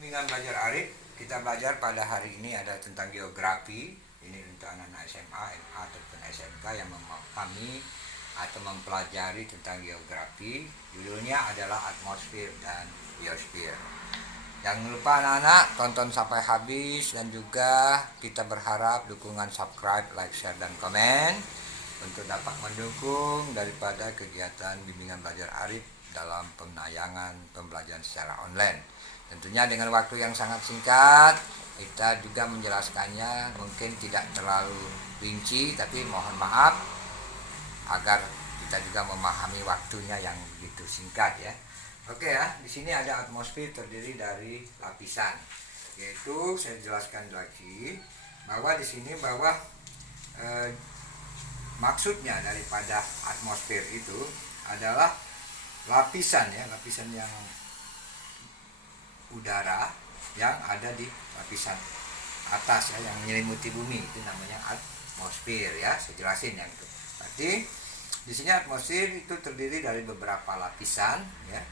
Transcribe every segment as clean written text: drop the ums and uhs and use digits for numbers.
Bimbingan belajar Arif, kita belajar pada hari ini ada tentang geografi. Ini untuk anak-anak SMA, MA ataupun SMK yang memahami atau mempelajari tentang geografi. Judulnya adalah atmosfer dan biosfer. Jangan lupa anak-anak tonton sampai habis, dan juga kita berharap dukungan subscribe, like, share, dan komen untuk dapat mendukung daripada kegiatan bimbingan belajar Arif dalam penayangan pembelajaran secara online. Tentunya dengan waktu yang sangat singkat, kita juga menjelaskannya mungkin tidak terlalu rinci, tapi mohon maaf agar kita juga memahami waktunya yang begitu singkat ya. Oke ya, di sini ada atmosfer terdiri dari lapisan. Yaitu saya jelaskan lagi bahwa di sini maksudnya daripada atmosfer itu adalah lapisan ya, lapisan yang udara yang ada di lapisan atas ya, yang menyelimuti bumi, itu namanya atmosfer ya. Saya jelasin yang itu. Berarti di sini atmosfer itu terdiri dari beberapa lapisan ya.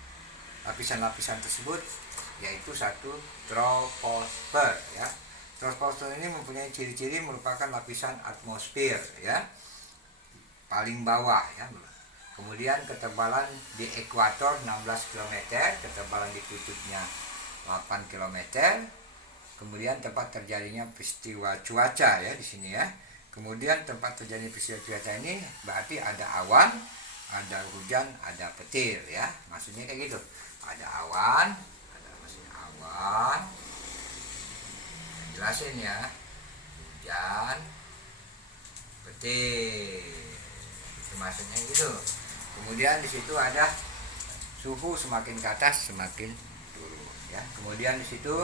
Lapisan-lapisan tersebut yaitu satu troposfer ya. Troposfer ini mempunyai ciri-ciri merupakan lapisan atmosfer ya, paling bawah ya. Kemudian ketebalan di ekuator 16 km, ketebalan di kutubnya 8 km. Kemudian tempat terjadinya peristiwa cuaca ya di sini ya. Kemudian tempat terjadi peristiwa cuaca ini berarti ada awan, ada hujan, ada petir ya. Maksudnya kayak gitu. Ada awan, ada maksudnya awan. Jelasin ya. Hujan, petir. Itu maksudnya gitu. Kemudian di situ ada suhu, semakin ke atas semakin turun ya. Kemudian di situ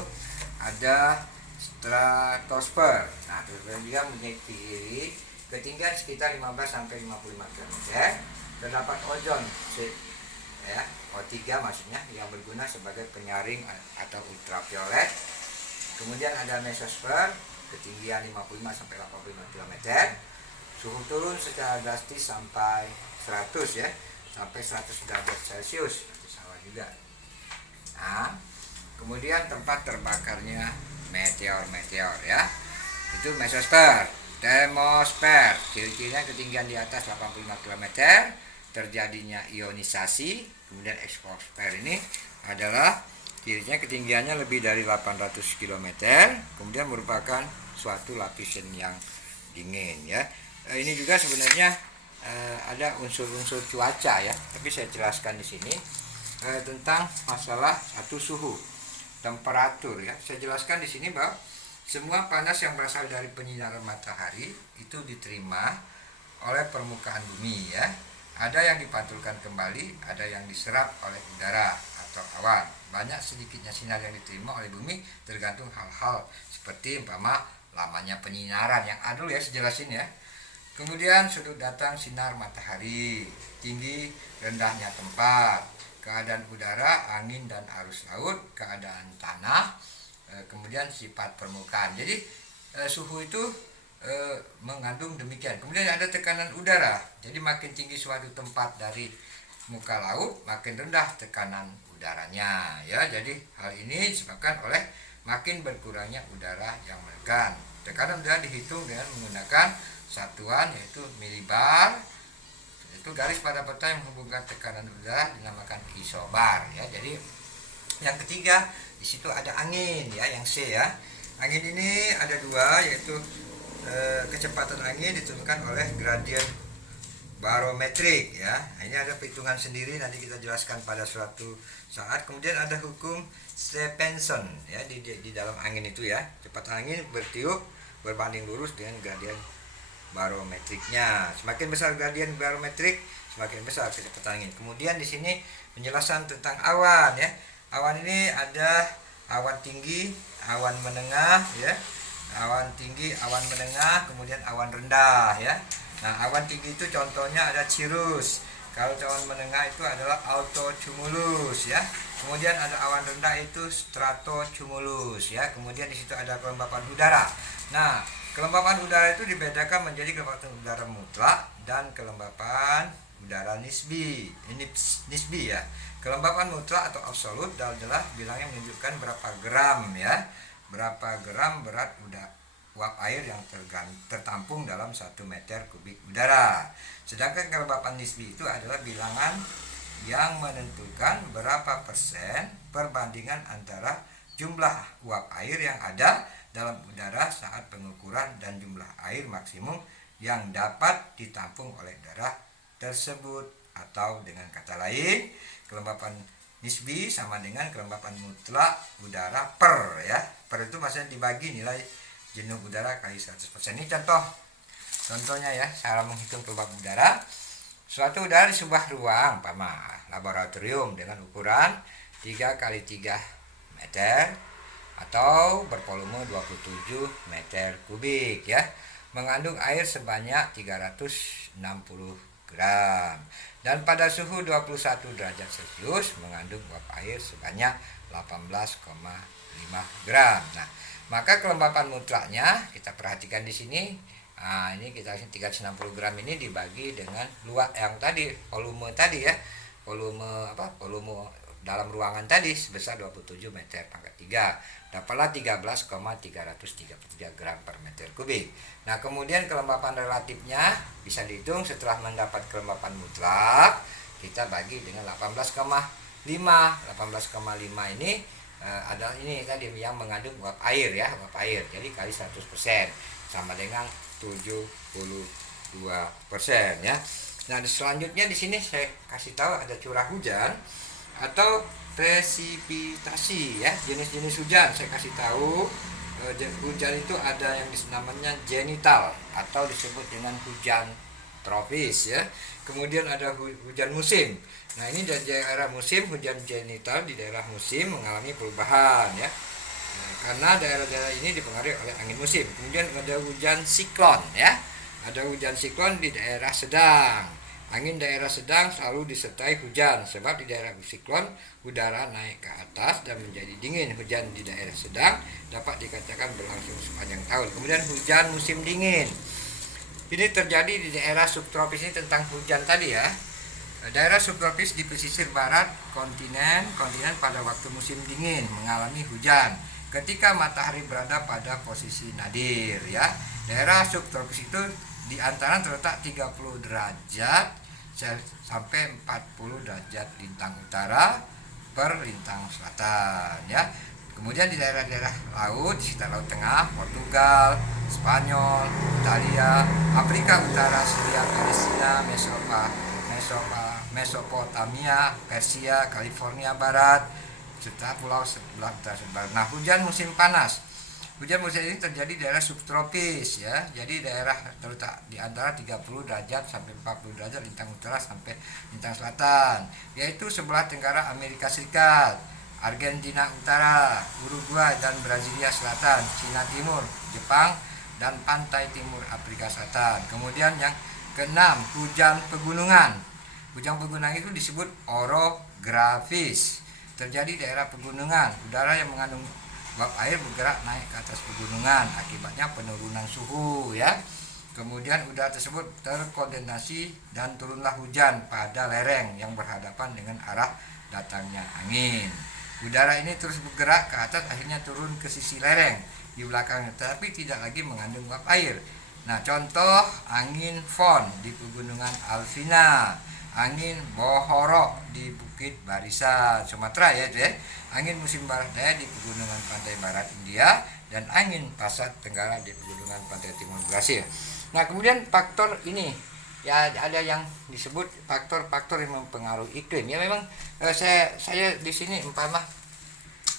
ada stratosfer. Nah, stratosfer juga mempunyai ciri ketinggian sekitar 15 sampai 55 km. Terdapat ozon ya, O3 maksudnya, yang berguna sebagai penyaring atau ultraviolet. Kemudian ada mesosfer, ketinggian 55 sampai 85 km. Suhu turun secara drastis sampai 100 ya, sampai 100 derajat Celcius. Itu sama juga. Nah, kemudian tempat terbakarnya meteor-meteor ya, itu mesosfer. Termosfer, ciri-cirinya ketinggian di atas 85 km, terjadinya ionisasi. Kemudian eksosfer ini adalah cirinya ketinggiannya lebih dari 800 km, kemudian merupakan suatu lapisan yang dingin ya. Ini juga sebenarnya ada unsur-unsur cuaca ya, tapi saya jelaskan di sini tentang masalah satu suhu, temperatur ya. Saya jelaskan di sini bahwa semua panas yang berasal dari penyinaran matahari itu diterima oleh permukaan bumi ya. Ada yang dipantulkan kembali, ada yang diserap oleh udara atau awan. Banyak sedikitnya sinar yang diterima oleh bumi tergantung hal-hal seperti umpama lamanya penyinaran yang adul ya, sejelasin ya. Kemudian sudut datang sinar matahari, tinggi rendahnya tempat, keadaan udara, angin dan arus laut, keadaan tanah, kemudian sifat permukaan. Jadi suhu itu mengandung demikian. Kemudian ada tekanan udara. Jadi makin tinggi suatu tempat dari muka laut, makin rendah tekanan udaranya ya. Jadi hal ini disebabkan oleh makin berkurangnya udara yang menekan. Tekanan udara dihitung dengan menggunakan satuan yaitu milibar. Itu garis pada peta yang menghubungkan tekanan udara dinamakan isobar ya. Jadi yang ketiga di situ ada angin ya, yang C ya. Angin ini ada dua, yaitu kecepatan angin ditentukan oleh gradien barometrik ya. Nah, ini ada perhitungan sendiri, nanti kita jelaskan pada suatu saat. Kemudian ada hukum Stephenson ya di dalam angin itu ya. Kecepatan angin bertiup berbanding lurus dengan gradien barometriknya. Semakin besar gradien barometrik, semakin besar kecepatan angin. Kemudian di sini penjelasan tentang awan ya. Awan ini ada awan tinggi, awan menengah ya. Awan tinggi, awan menengah, kemudian awan rendah ya. Nah, awan tinggi itu contohnya ada cirrus. Kalau awan menengah itu adalah altocumulus ya. Kemudian ada awan rendah itu stratocumulus ya. Kemudian di situ ada kelembapan udara. Nah, kelembapan udara itu dibedakan menjadi kelembapan udara mutlak dan kelembapan udara nisbi. Ini nisbi ya. Kelembapan mutlak atau absolut adalah bilang yang menunjukkan berapa gram ya, berapa gram berat uap air yang tertampung dalam 1 meter kubik udara. Sedangkan kelembapan nisbi itu adalah bilangan yang menentukan berapa persen perbandingan antara jumlah uap air yang ada dalam udara saat pengukuran dan jumlah air maksimum yang dapat ditampung oleh udara tersebut. Atau dengan kata lain, kelembapan nisbi sama dengan kelembapan mutlak udara per ya. Per itu maksudnya dibagi nilai jenuh udara kali 100%. Ini contohnya ya, cara menghitung kelembapan udara. Suatu udara di sebuah ruang laboratorium dengan ukuran 3 kali 3 meter atau bervolume 27 meter kubik ya, mengandung air sebanyak 360 gram dan pada suhu 21 derajat Celcius mengandung uap air sebanyak 18,5 gram. Nah, maka kelembapan mutlaknya kita perhatikan di sini. Nah, ini kita 360 gram ini dibagi dengan luas yang tadi, volume tadi ya. Volume dalam ruangan tadi sebesar 27 meter pangkat 3. Dapatlah 13,333 gram per meter kubik. Nah, kemudian kelembapan relatifnya bisa dihitung setelah mendapat kelembapan mutlak. Kita bagi dengan 18,5. 18,5 ini adalah ini tadi yang mengandung uap air ya, uap air. Jadi kali 100% sama dengan 72% ya. Nah, selanjutnya di sini saya kasih tahu ada curah hujan atau presipitasi ya, jenis-jenis hujan saya kasih tahu. Hujan itu ada yang namanya genital atau disebut dengan hujan tropis ya. Kemudian ada hujan musim. Nah, ini dari daerah musim, hujan genital di daerah musim mengalami perubahan ya. Nah, karena daerah-daerah ini dipengaruhi oleh angin musim. Kemudian ada hujan siklon ya. Ada hujan siklon di daerah sedang. Angin daerah sedang selalu disertai hujan, sebab di daerah siklon udara naik ke atas dan menjadi dingin. Hujan di daerah sedang dapat dikatakan berlangsung sepanjang tahun. Kemudian hujan musim dingin. Ini terjadi di daerah subtropis. Ini tentang hujan tadi ya. Daerah subtropis di pesisir barat kontinen pada waktu musim dingin mengalami hujan ketika matahari berada pada posisi nadir ya. Daerah subtropis itu di antara terletak 30 derajat sampai 40 derajat lintang utara per lintang selatan ya. Kemudian di daerah-daerah laut di sekitar Laut Tengah, Portugal, Spanyol, Italia, Afrika Utara, Syria, Palestina, Mesopotamia, Persia, California Barat, serta pulau sebelah utara sebelah. Nah, hujan musim panas. Hujan musim ini terjadi di daerah subtropis ya. Jadi daerah terletak di antara 30 derajat sampai 40 derajat lintang utara sampai lintang selatan, yaitu sebelah tenggara Amerika Serikat, Argentina Utara, Uruguay dan Brasilia Selatan, Cina Timur, Jepang dan pantai timur Afrika Selatan. Kemudian yang keenam, hujan pegunungan. Hujan pegunungan itu disebut orografis. Terjadi di daerah pegunungan, udara yang mengandung uap air bergerak naik ke atas pegunungan, akibatnya penurunan suhu ya. Kemudian udara tersebut terkondensasi dan turunlah hujan pada lereng yang berhadapan dengan arah datangnya angin. Udara ini terus bergerak ke atas, akhirnya turun ke sisi lereng di belakangnya, tetapi tidak lagi mengandung uap air. Nah, contoh angin Fon di pegunungan Alfina, angin Bohorok di Bukit Barisan Sumatera ya, angin musim barat daya di pegunungan pantai barat India, dan angin pasat tenggara di pegunungan pantai timur Brasil. Nah, kemudian faktor ini ya, ada yang disebut faktor-faktor yang mempengaruhi iklim ya. Memang saya di sini umpama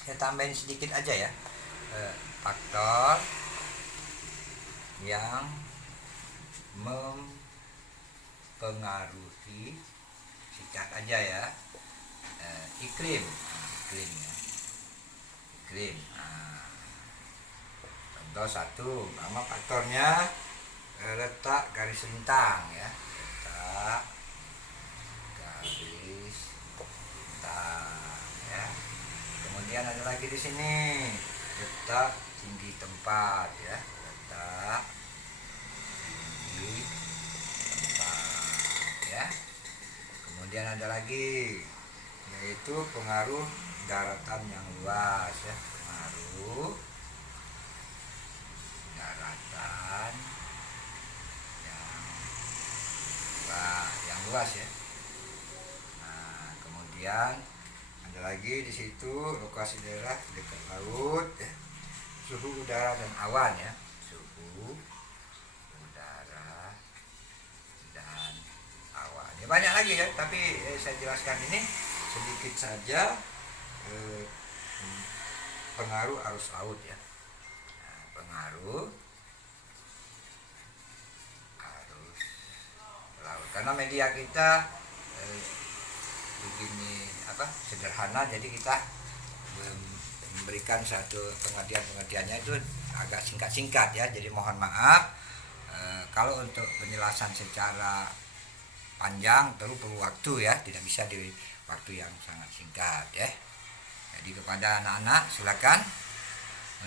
saya tambahin sedikit aja ya, faktor yang mempengaruhi, sikat aja ya, iklim. Contoh satu, pertama faktornya letak garis lintang ya, letak garis lintang ya. Kemudian ada lagi di sini letak tinggi tempat ya, letak tinggi tempat ya. Kemudian ada lagi yaitu pengaruh daratan yang luas ya, pengaruh daratan yang luas ya. Nah, kemudian ada lagi di situ lokasi daerah dekat laut ya, suhu udara dan awan ya, suhu udara dan awan ya, banyak lagi ya, tapi saya jelaskan ini sedikit saja pengaruh arus laut ya. Nah, pengaruh arus laut, karena media kita begini sederhana, jadi kita memberikan satu pengertiannya itu agak singkat-singkat ya, jadi mohon maaf kalau untuk penjelasan secara panjang perlu waktu ya, tidak bisa di waktu yang sangat singkat ya. Jadi kepada anak-anak silakan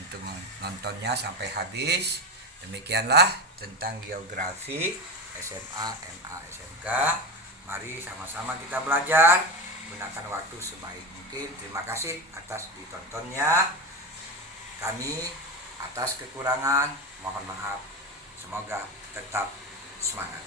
untuk menontonnya sampai habis. Demikianlah tentang geografi SMA, MA, SMK. Mari sama-sama kita belajar, gunakan waktu sebaik mungkin. Terima kasih atas ditontonnya. Kami atas kekurangan mohon maaf. Semoga tetap semangat.